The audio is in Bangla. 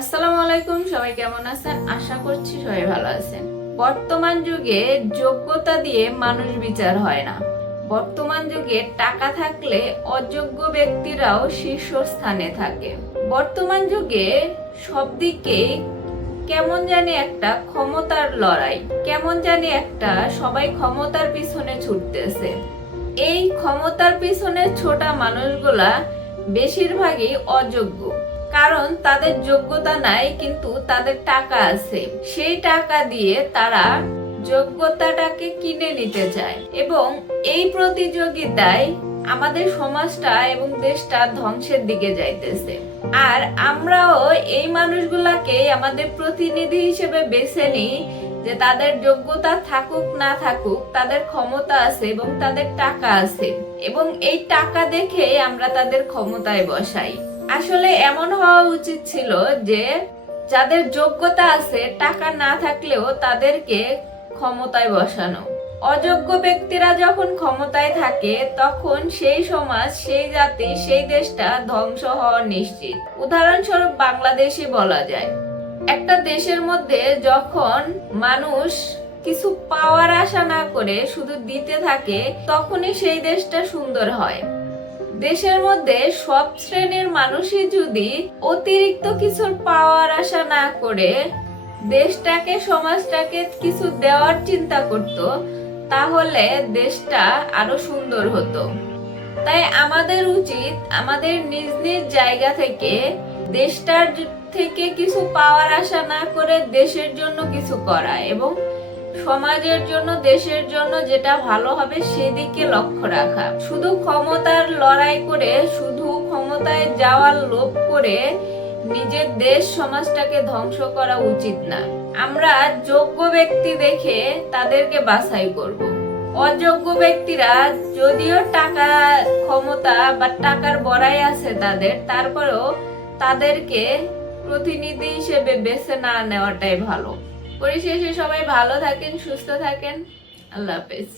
আসসালামু আলাইকুম, সবাই কেমন আছেন? আশা করছি সবাই ভালো আছেন। বর্তমান যুগে যোগ্যতা দিয়ে মানুষ বিচার হয় না। বর্তমান যুগে টাকা থাকলে অযোগ্য ব্যক্তিরাও শীর্ষস্থানে থাকে। বর্তমান যুগে সব দিকে কেমন জানি একটা ক্ষমতার লড়াই, কেমন জানি একটা সবাই ক্ষমতার পিছনে ছুটতেছে। এই ক্ষমতার পিছনে ছোটা মানুষগুলা বেশিরভাগই অযোগ্য, কারণ তাদের যোগ্যতা নাই কিন্তু তাদের টাকা আছে। সেই টাকা দিয়ে তারা যোগ্যতাটাকে কিনে নিতে চায় এবং এই প্রতিযোগিতায় আমাদের সমাজটা এবং দেশটা ধ্বংসের দিকে যাইতেছে। আর আমরাও এই মানুষগুলাকে আমাদের প্রতিনিধি হিসেবে বেছে নিই যে তাদের যোগ্যতা থাকুক না থাকুক, তাদের ক্ষমতা আছে এবং তাদের টাকা আছে, এবং এই টাকা দেখে আমরা তাদের ক্ষমতায় বসাই। আসলে এমন হওয়া উচিত ছিল যে যাদের যোগ্যতা আছে, টাকা না থাকলেও তাদেরকে ক্ষমতায় বসানো। অযোগ্য ব্যক্তিরা যখন ক্ষমতায় থাকে তখন সেই সমাজ, সেই জাতি, সেই দেশটা ধ্বংস হওয়া নিশ্চিত। উদাহরণস্বরূপ বাংলাদেশই বলা যায়। একটা দেশের মধ্যে যখন মানুষ কিছু পাওয়ার আশা না করে শুধু দিতে থাকে, তখনই সেই দেশটা সুন্দর হয়। দেশের মধ্যে সব শ্রেণীর মানুষই যদি অতিরিক্ত কিছুর পাওয়ার আশা না করে দেশটাকে, সমাজটাকে কিছু দেওয়ার চিন্তা করত, তাহলে দেশটা আরো সুন্দর হতো। তাই আমাদের উচিত আমাদের নিজ নিজ জায়গা থেকে দেশটার থেকে কিছু পাওয়ার আশা না করে দেশের জন্য কিছু করা এবং সমাজের জন্য, দেশের জন্য যেটা ভালো হবে সেদিকে লক্ষ্য রাখা। শুধু ক্ষমতার লড়াই করে, শুধু ক্ষমতায় যাওয়ার লোভ করে নিজের দেশ, সমাজটাকে ধ্বংস করা উচিত না। আমরা যোগ্য ব্যক্তি দেখে তাদেরকে বাছাই করব। অযোগ্য ব্যক্তিরা যদিও টাকা, ক্ষমতা বা টাকার বড়াই আছে তাদের, তারপরেও তাদেরকে প্রতিনিধি হিসেবে বেছে না নেওয়াটাই ভালো। পরিশেষে সবাই ভালো থাকেন, সুস্থ থাকেন। আল্লাহ হাফেজ।